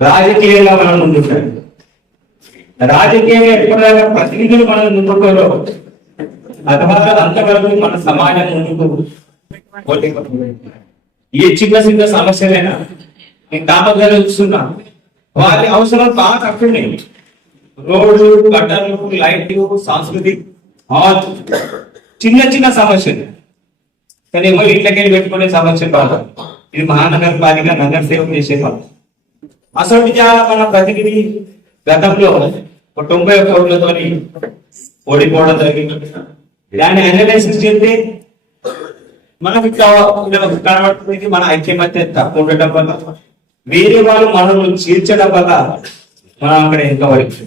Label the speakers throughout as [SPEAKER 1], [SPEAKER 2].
[SPEAKER 1] రాజకీయంగా మనం ముందుంటాం రాజకీయంగా ఎప్పుడైనా ప్రతినిధులు మనం ముందుకోరు అథవా అంతవరకు మన సమాజం ముందుకు పోటీ- ఏ చిన్న చిన్న సమస్యలైనా నేను కామగారు చూస్తున్నా వారి అవసరం బాగా తక్కువ రోడ్లు గడ్డలు లైట్లు సాంస్కృతిక ఆర్ట్ చిన్న చిన్న సమస్యలు. కానీ ఏమో ఇంట్లోకి పెట్టుకునే సమస్యలు కాదు. ఇది మహానగరపాలిక నగర సేవ చేసే వాళ్ళు అసలు చాలా మన ప్రతినిధి గతంలో ఒక తొంభై కోట్లతో ఓడిపోవడం జరిగింది. దాన్ని అనలైసిస్ చేస్తే మనకు ఇక్కడ కనబడుతుంది మన ఐక్యమత్య తక్కువ ఉండటం వల్ల వేరే వాళ్ళు మనల్ని చీల్చడం వల్ల మనం అక్కడ ఇంకా వరకు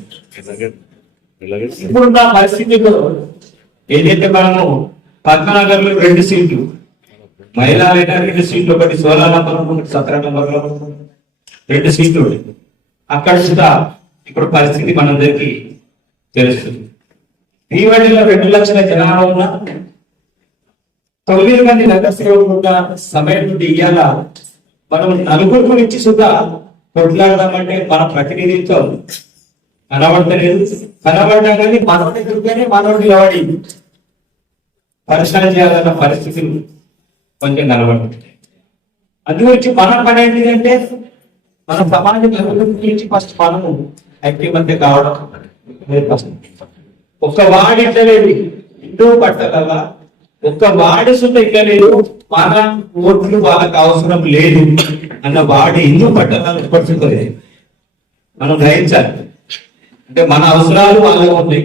[SPEAKER 1] ఇప్పుడున్న పరిస్థితిలో ఏదైతే మనము పద్మనగర్లో రెండు సీట్లు మహిళా రెండు సీట్లు ఒకటి సోలాల నంబర్ ఒకటి సత్ర నంబర్ రెండు సీట్లు అక్కడ కూడా ఇప్పుడు పరిస్థితి మనందరికీ తెలుస్తుంది. భీవడిలో రెండు లక్షల జనాభా ఉన్న తొమ్మిది మంది నగర సేవకులు ఉన్న సమయం నుండి ఇయ్యాల మనం నలుగురు గురించి సుధా కొట్లాడదామంటే మన ప్రతినిధిత్వం కనబడతలేదు. కనబడ్డా కానీ మనోడి ఎదురుగానే మనోడి నిలబడి పరిశ్రమ చేయాలన్న పరిస్థితులు కొంచెం కనబడుతున్నాయి. అందుగురించి మన పని ఏంటిదంటే మన సమాజం అభివృద్ధి ఫస్ట్ మనము ఐక్యమత్య కావడం అనేది ఒక్క వాడి ఇట్లలేదు ఇంటూ పట్టగల ఒక్క వాడి సుత ఇట్లలేదు మన ఓట్లు వాళ్ళకి అవసరం లేదు అన్న వాడి హిందూ పట్టణాలు పడుతుంది మనం గ్రహించాలి. అంటే మన అవసరాలు వాళ్ళకు ఉన్నాయి.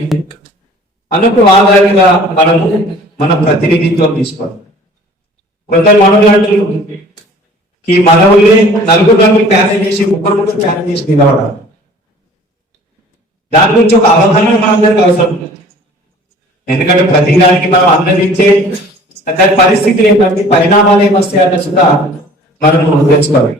[SPEAKER 1] అన్నప్పుడు వాళ్ళ మనము మన ప్రతినిధిత్వం తీసుకోవాలి. కొందరు మనవులు అంటారు ఈ మనవులే నలుగురు నలుగురు ప్యానల్ చేసి ముగ్గురు ముగ్గురు ప్యానల్ చేసి నిలబడాలి. దాని గురించి ఒక అవగాహన మనందరికి అవసరం. ఎందుకంటే ప్రతి దానికి మనం అందరించే దాని పరిస్థితులు ఏంటంటే పరిణామాలు ఏమొస్తాయి అన్న కూడా మనం తెలుసుకోవాలి.